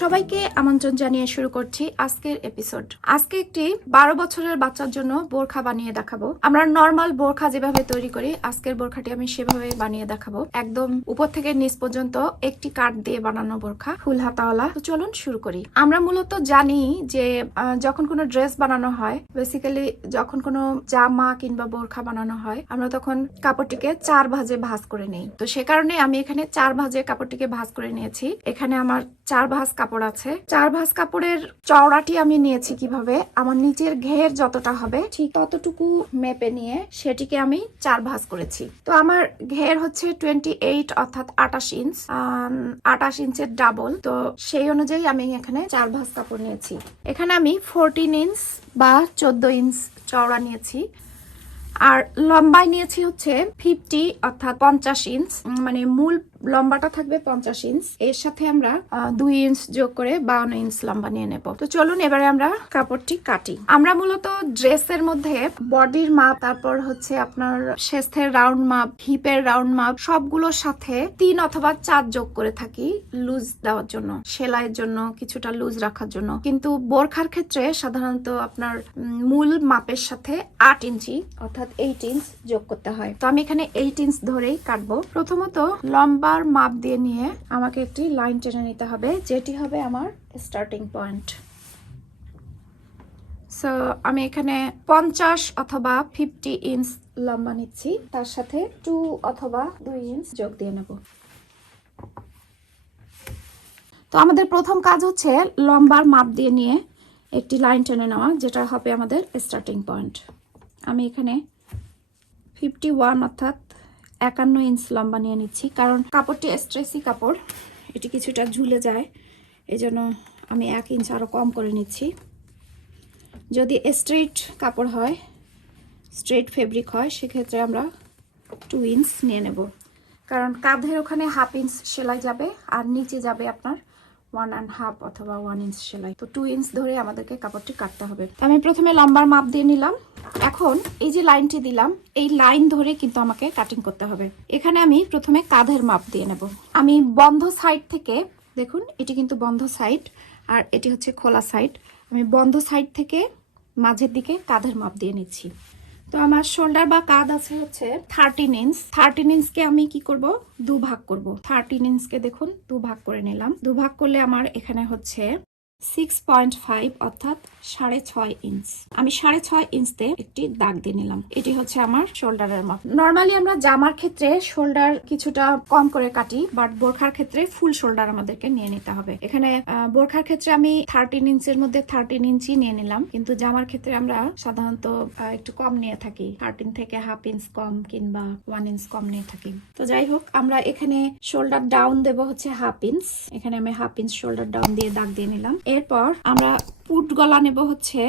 সবাইকে আমন্ত্রণ জানিয়ে শুরু করছি আজকের এপিসোড। আজকে একটি 12 বছরের বাচ্চার জন্য বোরখা বানিয়ে দেখাবো। আমরা নর্মাল বোরখা যেভাবে তৈরি করি, আজকের বোরখাটি আমি সেভাবে বানিয়ে দেখাবো। একদম উপর থেকে নিচ পর্যন্ত একটি কাট দিয়ে বানানো বোরখা, ফুল হাতাওয়ালা। তো চলুন শুরু করি। আমরা মূলত জানি যে যখন কোনো ড্রেস বানানো হয়, বেসিক্যালি যখন কোনো জামা কিংবা বোরখা বানানো হয়, আমরা তখন কাপড়টিকে 4 ভাঁজে ভাঁজ করে নেই। তো সে কারণে আমি এখানে 4 ভাঁজে কাপড়টিকে ভাঁজ করে নিয়েছি। এখানে আমার 4 ভাঁজ কাপড় আছে। 4 ভাঁজ কাপড়ের চওড়াটি আমি নিয়েছি কিভাবে, আমার নিচের ঘের যতটা হবে ঠিক ততটুকু মেপে নিয়ে সেটিকে আমি 4 ভাঁজ করেছি। তো আমার ঘের হচ্ছে 28 অর্থাৎ 28 ইঞ্চ, 28 ইঞ্চের ডাবল। তো সেই অনুযায়ী আমি এখানে 4 ভাঁজ কাপড় নিয়েছি। এখানে আমি 14 ইঞ্চ বা 14 ইঞ্চ চওড়া নিয়েছি। আর লম্বায় নিয়েছি হচ্ছে 50 অর্থাৎ 50 ইঞ্চ, মানে মূল লম্বাটা থাকবে 50 ইঞ্চ, এর সাথে আমরা 2 ইঞ্চ যোগ করে 52 ইঞ্চ লম্বা নিয়ে নেব। তো চলুন এবারে আমরা কাপড়টি কাটি। আমরা মূলত ড্রেসের মধ্যে বডির মাপ, তারপর হচ্ছে আপনার শেস্তের রাউন্ড মাপ, হিপের রাউন্ড মাপ সবগুলোর সাথে 3 অথবা 4 যোগ করে থাকি লুজ দেওয়ার জন্য, সেলাইয়ের জন্য, কিছুটা লুজ রাখার জন্য। কিন্তু বোরখার ক্ষেত্রে সাধারণত আপনার মূল মাপের সাথে 8 ইঞ্চি অর্থাৎ 8 ইঞ্চ যোগ করতে হয়। তো আমি এখানে 8 ইঞ্চ ধরেই কাটবো। প্রথমত লম্বার মাপ দিয়ে নিয়ে আমাকে একটি লাইন টেনে নিতে হবে, যেটি হবে আমার স্টার্টিং পয়েন্ট। সো আমি এখানে 50 অথবা 50 ইঞ্চ লম্বা নিচ্ছি, তার সাথে 2 অথবা 2 ইঞ্চ যোগ দিয়ে নেব। তো আমাদের প্রথম কাজ হচ্ছে লম্বার মাপ দিয়ে নিয়ে একটি লাইন টেনে নেওয়া, যেটা হবে আমাদের স্টার্টিং পয়েন্ট। আমি এখানে 51 অর্থাৎ 51 ইঞ্চ লম্বা নিয়ে নিচ্ছি, কারণ কাপড়টি স্ট্রেসি কাপড়, এটি কিছুটা ঝুলে যায়, এজন্য আমি 1 ইঞ্চ আরও কম করে নিচ্ছি। যদি স্ট্রেট কাপড় হয়, স্ট্রেট ফেব্রিক হয়, সেক্ষেত্রে আমরা 2 ইঞ্চ নিয়ে নেব, কারণ কাঁধের ওখানে 1/2 ইঞ্চ সেলাই যাবে আর নিচে যাবে আপনার 1.5 অথবা 1 ইঞ্চ সেলাই। তো 2 ইঞ্চ ধরে আমাদেরকে কাপড়টি কাটতে হবে। আমি প্রথমে লম্বার মাপ দিয়ে নিলাম। এখন এই যে লাইনটি দিলাম, এই লাইন ধরে কিন্তু আমাকে কাটিং করতে হবে। এখানে আমি প্রথমে কাঁধের মাপ দিয়ে নেব। আমি বন্ধ সাইড থেকে, দেখুন এটি কিন্তু বন্ধ সাইড আর এটি হচ্ছে খোলা সাইড, আমি বন্ধ সাইড থেকে মাঝের দিকে কাঁধের মাপ দিয়ে নিচ্ছি। তো আমার শোল্ডার বা কাঁধ আছে হচ্ছে 13 ইঞ্চ। 13 ইঞ্চকে আমি কি করব, 2 ভাগ করব। 13 ইঞ্চকে দেখুন 2 ভাগ করে নিলাম। 2 ভাগ করলে আমার এখানে হচ্ছে 6.5 অর্থাৎ 6.5 ইঞ্চ। আমি 6.5 ইঞ্চতে একটি দাগ দিয়ে নিলাম। এটি হচ্ছে আমার শোল্ডারের মাপ। নর্মালি আমরা জামার ক্ষেত্রে শোল্ডার কিছুটা কম করে কাটি, বাট বোরখার ক্ষেত্রে ফুল শোল্ডার আমাদেরকে নিয়ে নিতে হবে। এখানে বোরখার ক্ষেত্রে আমি 13 ইঞ্চের মধ্যে 13 ইঞ্চই নিয়ে নিলাম, কিন্তু জামার ক্ষেত্রে আমরা সাধারণত একটু কম নিয়ে থাকি, 13 থেকে 1/2 ইঞ্চ কম কিংবা 1 ইঞ্চ কম নিয়ে থাকি। তো যাই হোক, আমরা এখানে শোল্ডার ডাউন দেব হচ্ছে 1/2 ইঞ্চ। এখানে আমি 1/2 ইঞ্চ শোল্ডার ডাউন দিয়ে দাগ দিয়ে নিলাম। এরপর আমরা পুট গলা নেব হচ্ছে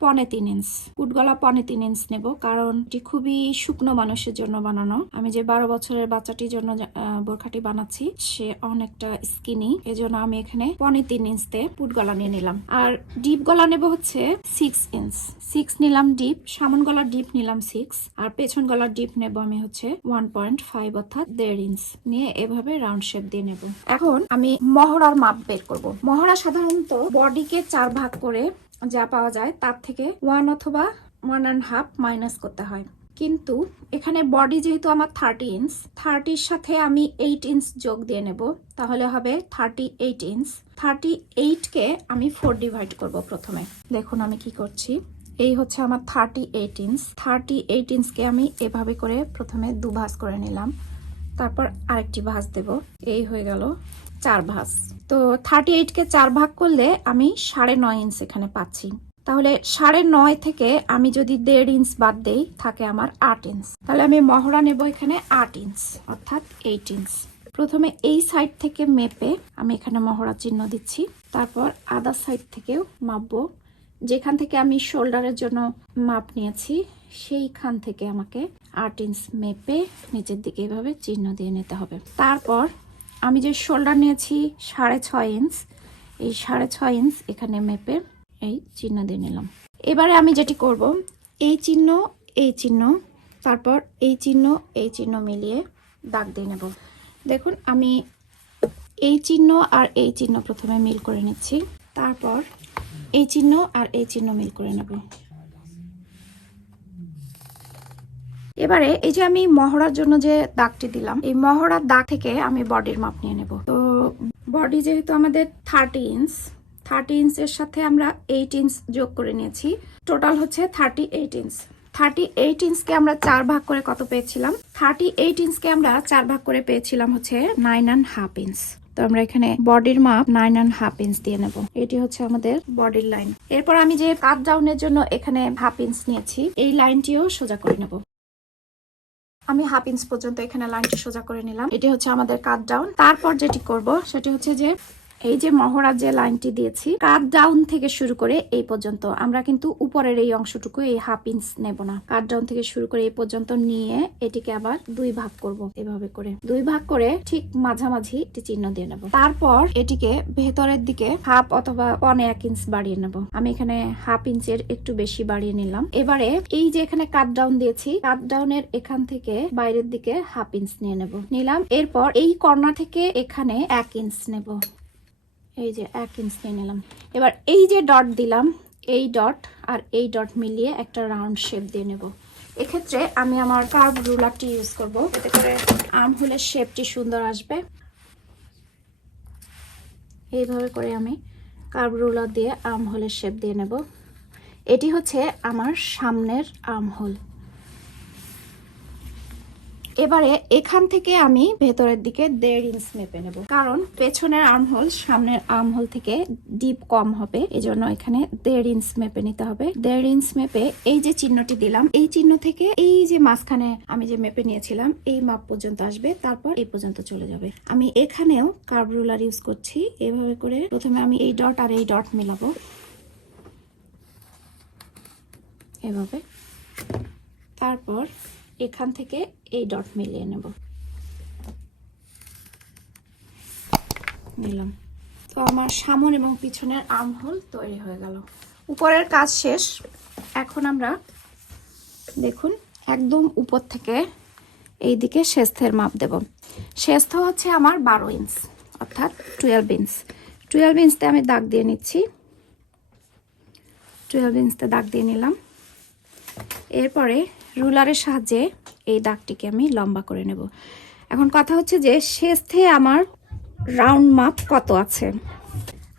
3.25 ইঞ্চ। পুট গলা 3.25 ইঞ্চ নেব, কারণ এটি খুবই শুকনো মানুষের জন্য বানানো। আমি যে 12 বছরের বাচ্চাটির জন্য বোরখাটি বানাচ্ছি, সে অনেকটা স্কিনি, এজন্য আমি এখানে 3.25 ইঞ্চতে পুট গলা নিয়ে নিলাম। আর ডিপ গলা নেব হচ্ছে 6 ইঞ্চ। 6 নিলাম ডিপ, সামন গলার ডিপ নিলাম 6, আর পেছন গলার ডিপ নেব আমি হচ্ছে 1.5 অর্থাৎ 1.5 ইঞ্চ নিয়ে এভাবে রাউন্ড শেপ দিয়ে নেব। এখন আমি মহড়ার মাপ বের করব। মহড়া সাধারণত বডিকে 4 ভাগ করে যা পাওয়া যায় তার থেকে 1 অথবা 1.5 মাইনাস করতে হয়, কিন্তু এখানে বডি যেহেতু আমার 30 ইঞ্চ, 30-র সাথে আমি 8 ইঞ্চ যোগ দিয়ে নেব, তাহলে হবে 38 ইঞ্চ। 38কে আমি 4 ডিভাইড করব প্রথমে। দেখুন আমি কি করছি, এই হচ্ছে আমার 38 ইঞ্চ। 38 ইঞ্চকে আমি এভাবে করে প্রথমে 2 ভাঁজ করে নিলাম, তারপর আরেকটি ভাঁজ দেব, এই হয়ে গেল 4 ভাঁজ। তো 38কে 4 ভাগ করলে আমি 9.5 ইঞ্চ এখানে পাচ্ছি। তাহলে 9.5 থেকে আমি যদি 1.5 ইঞ্চ বাদ দেই, থাকে আমার 8 ইঞ্চ। তাহলে আমি মহড়া নেব এখানে 8 ইঞ্চ অর্থাৎ 8 ইঞ্চ। প্রথমে এই সাইড থেকে মেপে আমি এখানে মহড়া চিহ্ন দিচ্ছি, তারপর আদার সাইড থেকেও মাপবো। যেখান থেকে আমি শোল্ডারের জন্য মাপ নিয়েছি, সেইখান থেকে আমাকে 8 ইঞ্চ মেপে নিচের দিকে এভাবে চিহ্ন দিয়ে নিতে হবে। তারপর আমি যে শোল্ডার নিয়েছি 6.5 ইঞ্চ, এই 6.5 ইঞ্চ এখানে মেপে এই চিহ্ন দিয়ে নিলাম। এবারে আমি যেটি করব, এই চিহ্ন, এই চিহ্ন, তারপর এই চিহ্ন মিলিয়ে দাগ দিয়ে নেব। দেখুন আমি এই চিহ্ন আর এই চিহ্ন প্রথমে মিল করে নিচ্ছি, তারপর এই চিহ্ন আর এই চিহ্ন মিল করে নেব। এবারে এই যে আমি মহড়ার জন্য যে দাগটি দিলাম, এই মহড়ার দাগ থেকে আমি বডির মাপ নিয়ে নেব। তো বডি যেহেতু আমাদের 30 ইঞ্চ, 30 ইঞ্চের সাথে আমরা 8 ইঞ্চ যোগ করে নিয়েছি, টোটাল হচ্ছে 38 ইঞ্চ। 38 ইঞ্চকে আমরা 4 ভাগ করে কত পেয়েছিলাম? 38 ইঞ্চকে আমরা 4 ভাগ করে পেয়েছিলাম হচ্ছে 9.5 ইঞ্চ। তো আমরা এখানে বডির মাপ 9.5 ইঞ্চ দিয়ে নেব। এটি হচ্ছে আমাদের বডির লাইন। এরপর আমি যে কাট ডাউনের জন্য এখানে 1/2 ইঞ্চ নিয়েছি, এই লাইনটিও সোজা করে নেব। আমি 1/2 ইঞ্চ পর্যন্ত এখানে লাইনটি সোজা করে নিলাম। এটি হচ্ছে আমাদের কাট ডাউন। তারপর যেটি করব সেটি হচ্ছে যে এই যে মহড়ার যে লাইনটি দিয়েছি, কাট ডাউন থেকে শুরু করে এই পর্যন্ত আমরা কিন্তু উপরের এই অংশটুকু এই 1/2 ইঞ্চ নেব না। কাট ডাউন থেকে শুরু করে এই পর্যন্ত নিয়ে এটিকে আবার 2 ভাগ করব। এভাবে করে 2 ভাগ করে ঠিক মাঝামাঝি একটি চিহ্ন দিয়ে নেব। তারপর এটিকে ভেতরের দিকে 1/2 অথবা 1 ইঞ্চ বাড়িয়ে নেব। আমি এখানে 1/2 ইঞ্চের একটু বেশি বাড়িয়ে নিলাম। এবারে এই যে এখানে কাট ডাউন দিয়েছি, কাট ডাউনের এখান থেকে বাইরের দিকে 1/2 ইঞ্চ নিয়ে নেব। নিলাম। এরপর এই কর্নার থেকে এখানে 1 ইঞ্চ নেব। এই যে 1 ইঞ্চ নিয়ে নিলাম। এবার এই যে ডট দিলাম, এই ডট আর এই ডট মিলিয়ে একটা রাউন্ড শেপ দিয়ে নেব। এক্ষেত্রে আমি আমার কার্ভ রুলারটি ইউজ করব, এতে করে আর্ম হোলের শেপটি সুন্দর আসবে। এইভাবে করে আমি কার্ভ রুলার দিয়ে আর্ম হোলের শেপ দিয়ে নেব। এটি হচ্ছে আমার সামনের আর্ম হোল। এবারে এখান থেকে আমি ভেতরের দিকে 1.5 ইঞ্চ মেপে নেব, কারণ পেছনের আর্মহোল সামনের আর্মহোল থেকে ডিপ কম হবে, এজন্য এখানে 1.5 ইঞ্চ মেপে নিতে হবে। 1.5 ইঞ্চ মেপে এই যে চিহ্নটি দিলাম, এই চিহ্ন থেকে এই যে মাঝখানে আমি যে মেপে নিয়েছিলাম এই মাপ পর্যন্ত আসবে, তারপর এই পর্যন্ত চলে যাবে। আমি এখানেও কার্ভ রুলার ইউজ করছি। এভাবে করে প্রথমে আমি এই ডট আর এই ডট মেলাবো, এভাবে। তারপর এখান থেকে এই ডট মিলিয়ে নেব, নিলাম। তো আমার সামনে এবং পিছনের আর্ম হোল তৈরি হয়ে গেল। উপরের কাজ শেষ। এখন আমরা দেখুন একদম উপর থেকে এই দিকে শেষের মাপ দেব। শেষ হচ্ছে আমার 12 ইঞ্চ অর্থাৎ 12 ইঞ্চ। 12 ইঞ্চতে আমি দাগ দিয়ে নিচ্ছি। 12 ইঞ্চতে দাগ দিয়ে নিলাম। এরপরে রুলারের সাহায্যে এই দাগটিকে আমি লম্বা করে নেব। এখন কথা হচ্ছে যে শেষে আমার রাউন্ড মাপ কত আছে।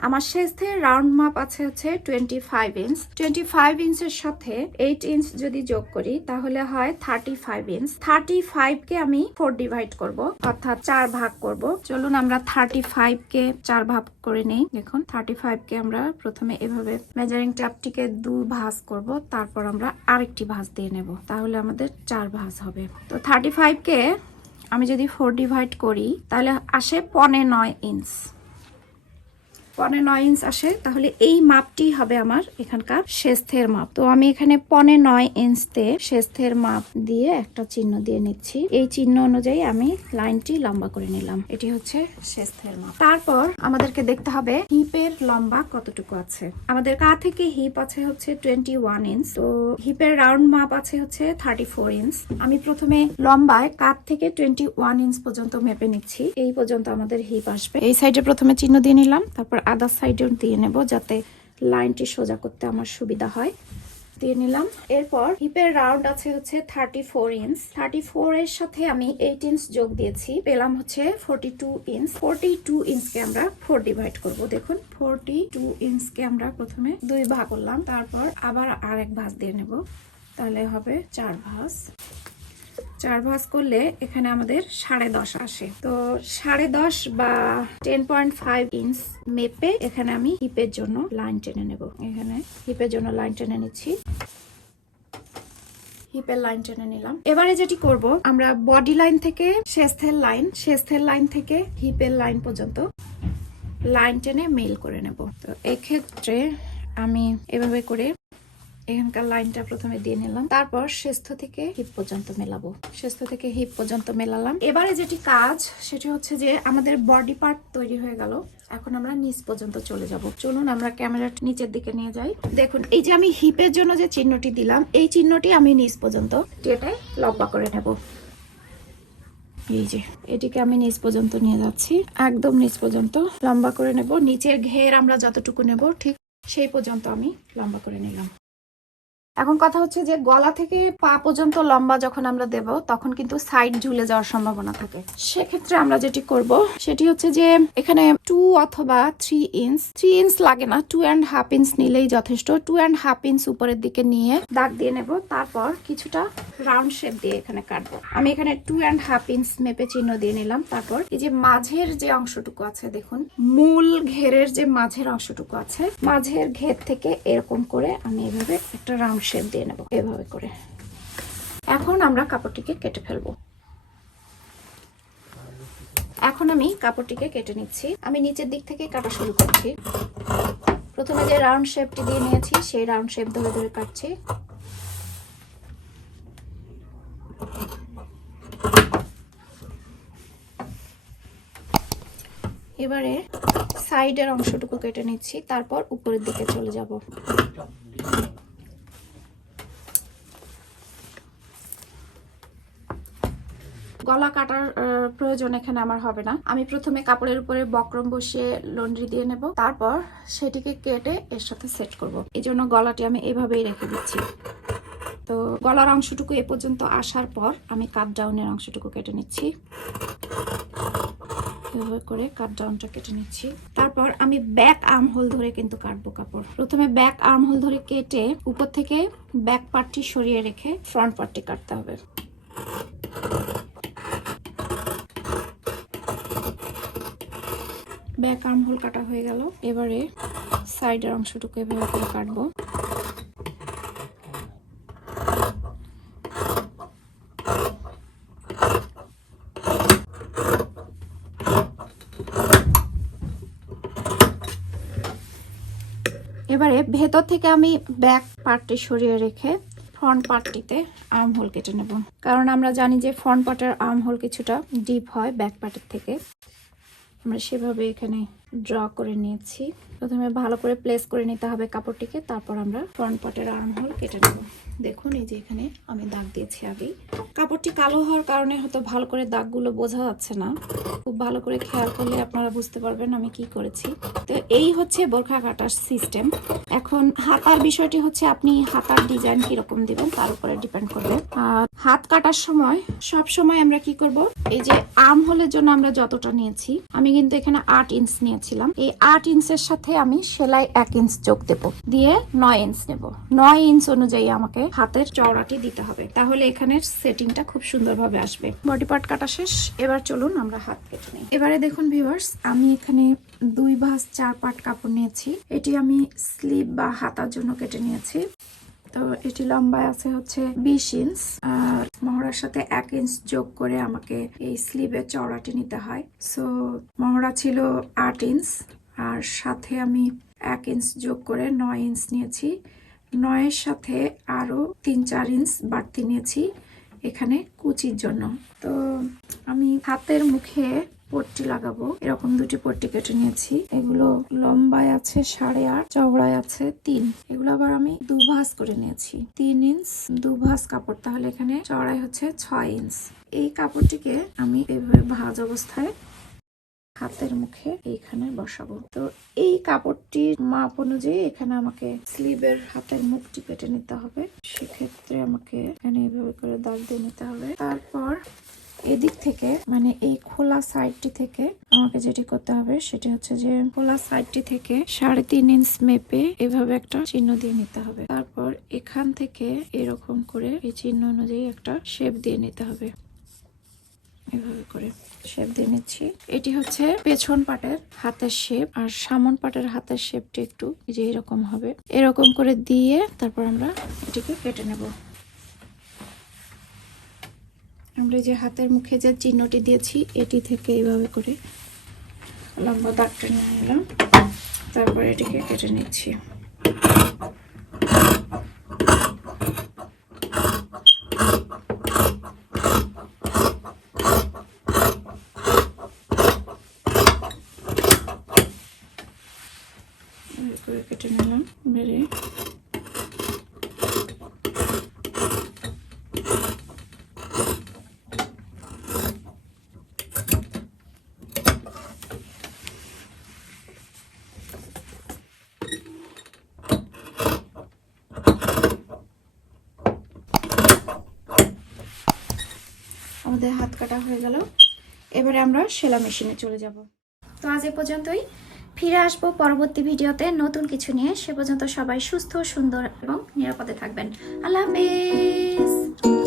আমার শেষে রাউন্ড মাপ আছে হচ্ছে 25 ইঞ্চ। 25 ইঞ্চের সাথে 8 ইঞ্চ যদি যোগ করি তাহলে হয় 35 ইঞ্চ। 35 কে আমি 4 ডিভাইড করব, অর্থাৎ 4 ভাগ করব। চলুন আমরা 35 কে 4 ভাগ করে নেই। দেখুন 35 কে আমরা প্রথমে এভাবে মেজারিং ট্যাপটিকে 2 ভাঁজ করব, তারপর আমরা আরেকটি ভাঁজ দিয়ে নেব, তাহলে আমাদের 4 ভাঁজ হবে। তো 35 কে আমি যদি 4 ডিভাইড করি তাহলে আসে 9.5 ইঞ্চ। 9.5 ইঞ্চ আসে, তাহলে এই মাপটি হবে আমার এখানকার শেষের মাপ। তো আমি এখানে 9.5 ইঞ্চতে শেষের মাপ দিয়ে একটা চিহ্ন দিয়ে নিচ্ছি। এই চিহ্ন অনুযায়ী আমি লাইনটি লম্বা করে নিলাম। এটি হচ্ছে শেষের মাপ। তারপর আমাদেরকে দেখতে হবে হিপের লম্বা কতটুকু আছে। আমাদের কা থেকে হিপ আছে হচ্ছে 21 ইঞ্চ। তো হিপের রাউন্ড মাপ আছে হচ্ছে 34 ইঞ্চ। আমি প্রথমে লম্বায় কাত থেকে 21 ইঞ্চ পর্যন্ত মেপে নিচ্ছি। এই পর্যন্ত আমাদের হিপ আসবে। এই সাইডে প্রথমে চিহ্ন দিয়ে নিলাম, তারপর আদার সাইডেও দিয়ে নেব যাতে লাইনটি সোজা করতে আমার সুবিধা হয়। দিয়ে নিলাম। এরপর হিপের রাউন্ড আছে হচ্ছে 34 ইঞ্চ। 34 এর সাথে আমি 8 ইঞ্চ যোগ দিয়েছি, পেলাম হচ্ছে 42 ইঞ্চ। 42 ইঞ্চকে আমরা 4 ডিভাইড করব। দেখুন 42 ইঞ্চকে আমরা প্রথমে 2 ভাগ করলাম, তারপর আবার আরেক ভাঁজ দিয়ে নেব, তাহলে হবে 4 ভাঁজ। 4 ভাঁজ করলে এখানে আমাদের 10.5 আসে। তো 10.5 বা 10.5 ইঞ্চ মেপে এখানে আমি হিপের জন্য লাইন টেনে নেব। এখানে হিপের জন্য লাইন টেনে নিচ্ছি। হিপের লাইন টেনে নিলাম। এবারে যেটি করব, আমরা বডি লাইন থেকে শেষের লাইন থেকে হিপের লাইন পর্যন্ত লাইন টেনে মেল করে নেব। তো এক্ষেত্রে আমি এভাবে করে এখানকার লাইনটা প্রথমে দিয়ে নিলাম, তারপর শেষ থেকে হিপ পর্যন্ত মেলাবো। শেষ থেকে হিপ পর্যন্ত মেলালাম। এবারে যেটি কাজ সেটি হচ্ছে যে আমাদের বডি পার্ট তৈরি হয়ে গেল। এখন আমরা নিচ পর্যন্ত চলে যাব। চলুন আমরা ক্যামেরাটা নিচের দিকে নিয়ে যাই। দেখুন এই যে আমি হিপের জন্য যে চিহ্নটি দিলাম, এই চিহ্নটি আমি নিচ পর্যন্ত টেনে লম্বা করে নেব। এই যে এটিকে আমি নিচ পর্যন্ত নিয়ে যাচ্ছি, একদম নিচ পর্যন্ত লম্বা করে নেব। নিচের ঘের আমরা যতটুকু নেব ঠিক সেই পর্যন্ত আমি লম্বা করে নিলাম। এখন কথা হচ্ছে যে গলা থেকে পা পর্যন্ত লম্বা যখন আমরা দেব তখন কিন্তু সাইড ঝুলে যাওয়ার সম্ভাবনা থাকে। সেক্ষেত্রে আমরা যেটি করব সেটি হচ্ছে যে এখানে 2 অথবা 3 ইঞ্চ, 3 ইঞ্চ লাগে না, 2.5 ইঞ্চ নিলেই যথেষ্ট। 2.5 ইঞ্চ উপরের দিকে নিয়ে দাগ দিয়ে নেব, তারপর কিছুটা রাউন্ড শেপ দিয়ে এখানে কাটবো। আমি এখানে 2.5 ইঞ্চ মেপে চিহ্ন দিয়ে নিলাম। তারপর এই যে মাঝের যে অংশটুকু আছে, দেখুন মূল ঘেরের যে মাঝের অংশটুকু আছে, মাঝের ঘের থেকে এরকম করে আমি এভাবে একটা রাউন্ড শেপ দিয়ে নেব, এভাবে করে। এখন আমরা কাপড়টিকে কেটে ফেলবো। এখন আমি কাপড়টিকে কেটে নিচ্ছি। আমি নিচের দিক থেকে কাটা শুরু করছি। প্রথমে যে রাউন্ড শেপটি দিয়ে নিয়েছি সেই রাউন্ড শেপ ধরে ধরে কাটছি। এবারে সাইডের অংশটুকু কেটে নিচ্ছি, তারপর উপরের দিকে চলে যাব। গলা কাটার প্রয়োজন এখানে আমার হবে না। আমি প্রথমে কাপড়ের উপরে বক্রম বসিয়ে লন্ড্রি দিয়ে নেব, তারপর সেটিকে কেটে এর সাথে সেট করব। এই জন্য গলাটি আমি এভাবেই রেখে দিচ্ছি। তো গলার অংশটুকু এ পর্যন্ত আসার পর আমি কাট ডাউনের অংশটুকু কেটে নিচ্ছি, এভাবে করে কাট ডাউনটা কেটে নিচ্ছি। তারপর আমি ব্যাক আর্ম হোল ধরে কিন্তু কাটবো কাপড়। প্রথমে ব্যাক আর্ম হোল ধরে কেটে উপর থেকে ব্যাক পার্টটি সরিয়ে রেখে ফ্রন্ট পার্টটি কাটতে হবে। ব্যাক আর্ম হোল কাটা হয়ে গেল। এবারে সাইডের অংশটুকু এভাবে করে কাটবো। এবারে ভেতর থেকে আমি ব্যাক পার্টটি সরিয়ে রেখে ফ্রন্ট পার্টটিতে আর্ম হোল কেটে নেব, কারণ আমরা জানি যে ফ্রন্ট পার্টের আর্ম হোল কিছুটা ডিপ হয় ব্যাক পার্টের থেকে। আমরা সেভাবে এখানে ড্র করে নিয়েছি। প্রথমে ভালো করে প্লেস করে নিতে হবে কাপড়টিকে, তারপর আমরা ফ্রন্ট পার্টের আর্ম হোল কেটে নেব। দেখুন এই যে এখানে আমি দাগ দিয়েছি আগেই। কাপড়টি কালো হওয়ার কারণে হয়তো ভালো করে দাগগুলো বোঝা যাচ্ছে না, খুব ভালো করে খেয়াল করলে আপনারা বুঝতে পারবেন আমি কি করেছি। তো এই হচ্ছে বোরখা কাটার সিস্টেম। এখন হাতার বিষয়টি হচ্ছে আপনি হাতার ডিজাইন কিরকম দিবেন তার উপরে ডিপেন্ড করবে। হাত কাটার সময় সব সময় আমরা কি করব, এই যে আর্ম হোলের জন্য আমরা যতটা নিয়েছি, আমি কিন্তু এখানে 8 ইঞ্চ নিয়েছিলাম। এই 8 ইঞ্চের সাথে আমি সেলাই 1 ইঞ্চ যোগ দেব, দিয়ে 9 ইঞ্চ নেব। 9 ইঞ্চ অনুযায়ী আমাকে হাতের চওড়াটি দিতে হবে, তাহলে এখানের সেটিংটা খুব সুন্দরভাবে আসবে। বডি পার্ট কাটা শেষ, এবার চলুন আমরা হাত কেটে নিই। এবারে দেখুন ভিউয়ার্স, আমি এখানে 2 ভাঁজ 4 পার্ট কাপড় নিয়েছি। এটি আমি স্লিভ বা হাতার জন্য কেটে নিয়েছি। তো এটি লম্বায় আছে হচ্ছে 20 ইঞ্চ, আর মহড়ার সাথে 1 ইঞ্চ যোগ করে আমাকে এই স্লিভের চওড়াটি নিতে হয়। সো মহড়া ছিল 8 ইঞ্চ, আর সাথে আমি 1 ইঞ্চ যোগ করে 9 ইঞ্চ নিয়েছি। 9 এর সাথে আরো 3-4 ইঞ্চ বাড়তি নিয়েছি এখানে কুচির জন্য। তো আমি হাতের মুখে পট্টি লাগাবো, এরকম 2টি পট্টি কেটে নিয়েছি। এগুলো লম্বায় আছে 8.5, চওড়ায় আছে 3। এগুলো আবার আমি 2 ভাঁজ করে নিয়েছি। 3 ইঞ্চ 2 ভাঁজ কাপড়, তাহলে এখানে চওড়ায় হচ্ছে 6 ইঞ্চ। এই কাপড়টিকে আমি এভাবে ভাঁজ অবস্থায় হাতের মুখে এইখানে বসাবো। তো এই কাপড়টির মাপ অনুযায়ী এখানে আমাকে স্লিভের হাতের মুখটি কেটে নিতে হবে। সেক্ষেত্রে আমাকে এখানে এইভাবে করে দাগ দিয়ে নিতে হবে। তারপর এদিক থেকে, মানে এই খোলা সাইডটি থেকে আমাকে যেটি করতে হবে সেটি হচ্ছে যে খোলা সাইডটি থেকে 3.5 ইঞ্চ মেপে এভাবে একটা চিহ্ন দিয়ে নিতে হবে। তারপর এখান থেকে এরকম করে এই চিহ্ন অনুযায়ী একটা শেপ দিয়ে নিতে হবে। এভাবে করে শেপ দিয়ে নিচ্ছি। এটি হচ্ছে পেছন পাটের হাতের শেপ, আর সামন পাটের হাতের শেপটি একটু যে এরকম হবে। এরকম করে দিয়ে তারপর আমরা এটিকে কেটে নেব। আমরা যে হাতের মুখে যে চিহ্নটি দিয়েছি এটি থেকে এইভাবে করে লম্বা দাগটা নিয়ে নিলাম, তারপর এটিকে কেটে নিচ্ছি। করে কেটে নিলাম। মেরে আমাদের হাত কাটা হয়ে গেল। এবারে আমরা সেলাই মেশিনে চলে যাব। তো আজ এ পর্যন্তই, ফিরে আসবো পরবর্তী ভিডিওতে নতুন কিছু নিয়ে। সে পর্যন্ত সবাই সুস্থ, সুন্দর এবং নিরাপদে থাকবেন। আল্লাহ হাফেজ।